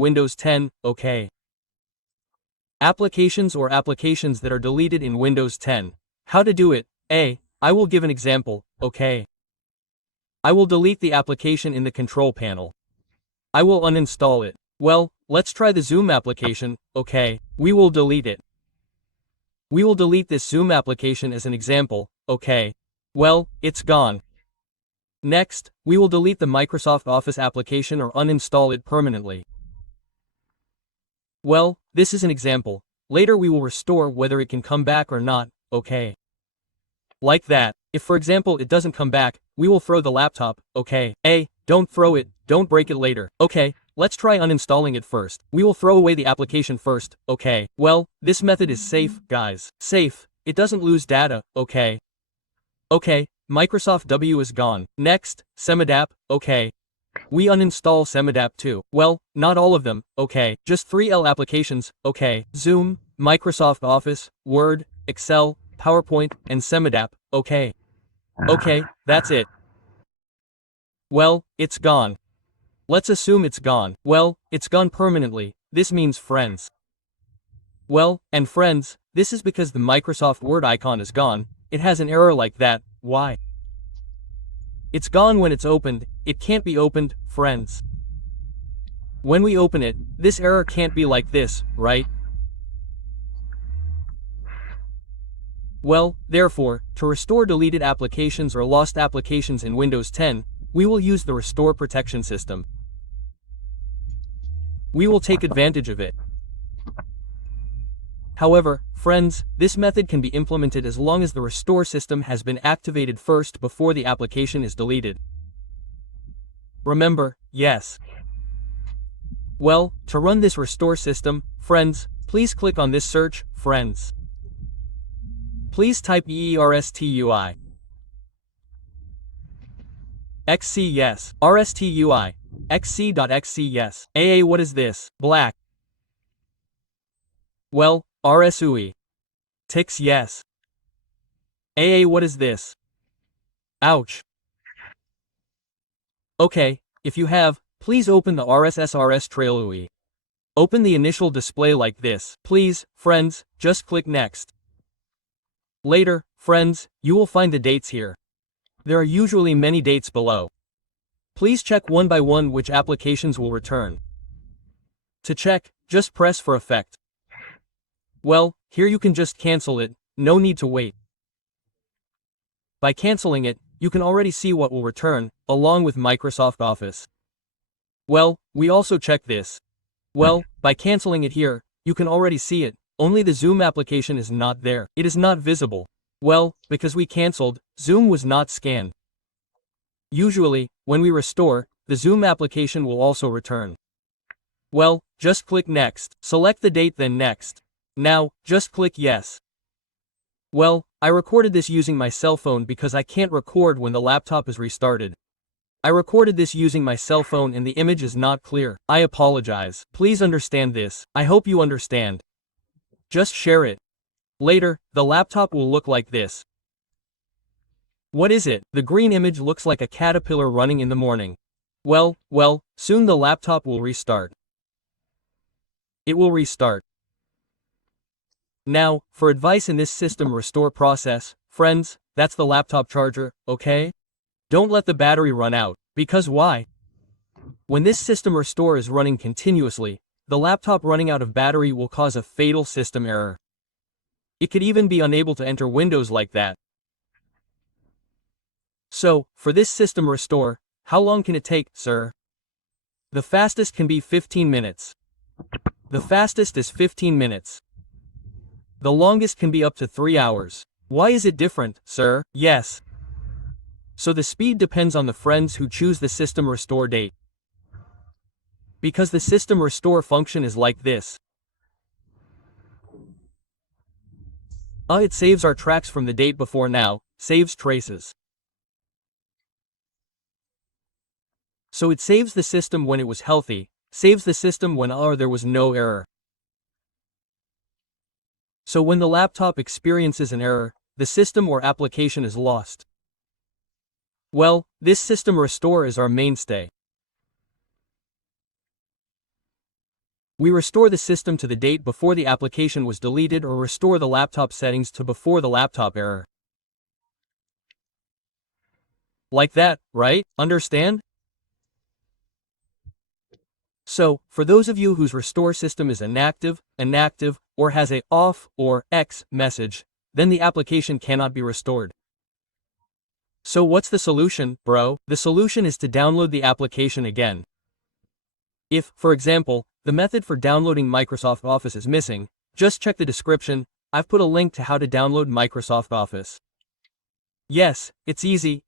Windows 10, OK. Applications or applications that are deleted in Windows 10. How to do it? I will give an example, OK. I will delete the application in the control panel. I will uninstall it. Well, let's try the Zoom application, OK. We will delete it. We will delete this Zoom application as an example, OK. Well, it's gone. Next, we will delete the Microsoft Office application or uninstall it permanently. Well, this is an example. Later we will restore whether it can come back or not, OK. Like that. If for example it doesn't come back, we will throw the laptop, OK. Don't throw it, don't break it later. OK, let's try uninstalling it first. We will throw away the application first, OK. Well, this method is safe, guys. Safe. It doesn't lose data, OK. OK, Microsoft W is gone. Next, Semidap, OK. We uninstall Semidap too. Well, not all of them, OK. Just 3L applications, OK. Zoom, Microsoft Office, Word, Excel, PowerPoint, and Semidap, OK. OK, that's it. Well, it's gone. Let's assume it's gone. Well, it's gone permanently. This means friends. Well, and friends, this is because the Microsoft Word icon is gone. It has an error like that. Why? It's gone when it's opened. It can't be opened, friends. When we open it, this error can't be like this, right? Well, therefore, to restore deleted applications or lost applications in Windows 10, we will use the Restore Protection system. We will take advantage of it. However, friends, this method can be implemented as long as the restore system has been activated first before the application is deleted. Remember, yes. Well, to run this restore system, friends, please click on this search, friends. Please type EERSTUI. XC yes. RSTUI. XC.XC yes. What is this? Black. Well, RSUI. Ticks yes. What is this? Ouch. Okay, if you have, please open the RSSRS trail UI. Open the initial display like this. Please, friends, just click next. Later, friends, you will find the dates here. There are usually many dates below. Please check one by one which applications will return. To check, just press for effect. Well, here you can just cancel it, no need to wait. By canceling it, you can already see what will return, along with Microsoft Office. Well, we also check this. Well, by canceling it here, you can already see it, only the Zoom application is not there. It is not visible. Well, because we canceled, Zoom was not scanned. Usually, when we restore, the Zoom application will also return. Well, just click next. Select the date then next. Now, just click yes. Well, I recorded this using my cell phone because I can't record when the laptop is restarted. I recorded this using my cell phone and the image is not clear. I apologize. Please understand this. I hope you understand. Just share it. Later, the laptop will look like this. What is it? The green image looks like a caterpillar running in the morning. Well, soon the laptop will restart. It will restart. Now, for advice in this system restore process, friends, that's the laptop charger, okay? Don't let the battery run out, because why? When this system restore is running continuously, the laptop running out of battery will cause a fatal system error. It could even be unable to enter Windows like that. So, for this system restore, how long can it take, sir? The fastest can be 15 minutes. The fastest is 15 minutes. The longest can be up to 3 hours. Why is it different, sir? Yes. So the speed depends on the friends who choose the system restore date. Because the system restore function is like this. It saves our tracks from the date before now, saves traces. So it saves the system when it was healthy, saves the system when there was no error. So when the laptop experiences an error, the system or application is lost. Well, this system restore is our mainstay. We restore the system to the date before the application was deleted or restore the laptop settings to before the laptop error. Like that, right? Understand? So, for those of you whose restore system is inactive, or has a off or X message, then the application cannot be restored. So what's the solution, bro? The solution is to download the application again. If, for example, the method for downloading Microsoft Office is missing, just check the description. I've put a link to how to download Microsoft Office. Yes, it's easy.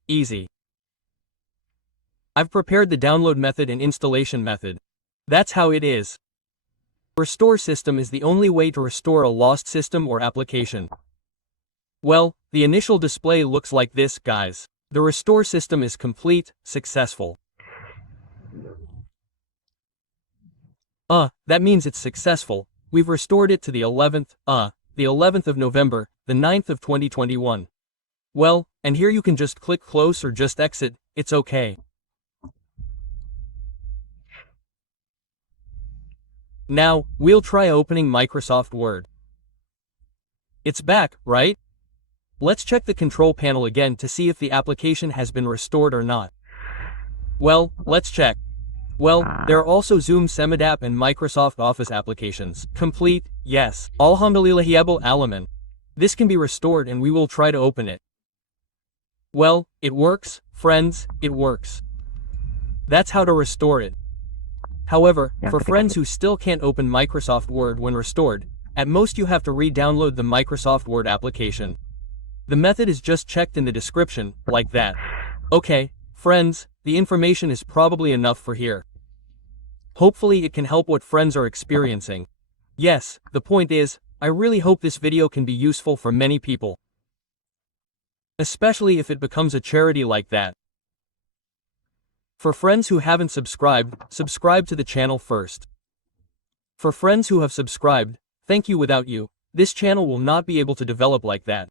I've prepared the download method and installation method. That's how it is. Restore system is the only way to restore a lost system or application. Well, the initial display looks like this, guys. The restore system is complete, successful. That means it's successful. We've restored it to the 11th of November, the 9th of 2021. Well, and here you can just click close or just exit, it's okay. Now, we'll try opening Microsoft Word. It's back, right? Let's check the control panel again to see if the application has been restored or not. Well, let's check. Well, there are also Zoom Semidap and Microsoft Office applications. Complete, yes. Alhamdulillahi Rabbil Alamin. This can be restored and we will try to open it. Well, it works, friends, it works. That's how to restore it. However, for friends who still can't open Microsoft Word when restored, at most you have to re-download the Microsoft Word application. The method is just checked in the description, like that. Okay, friends, the information is probably enough for here. Hopefully it can help what friends are experiencing. Yes, the point is, I really hope this video can be useful for many people. Especially if it becomes a charity like that. For friends who haven't subscribed, subscribe to the channel first. For friends who have subscribed, thank you. Without you, this channel will not be able to develop like that.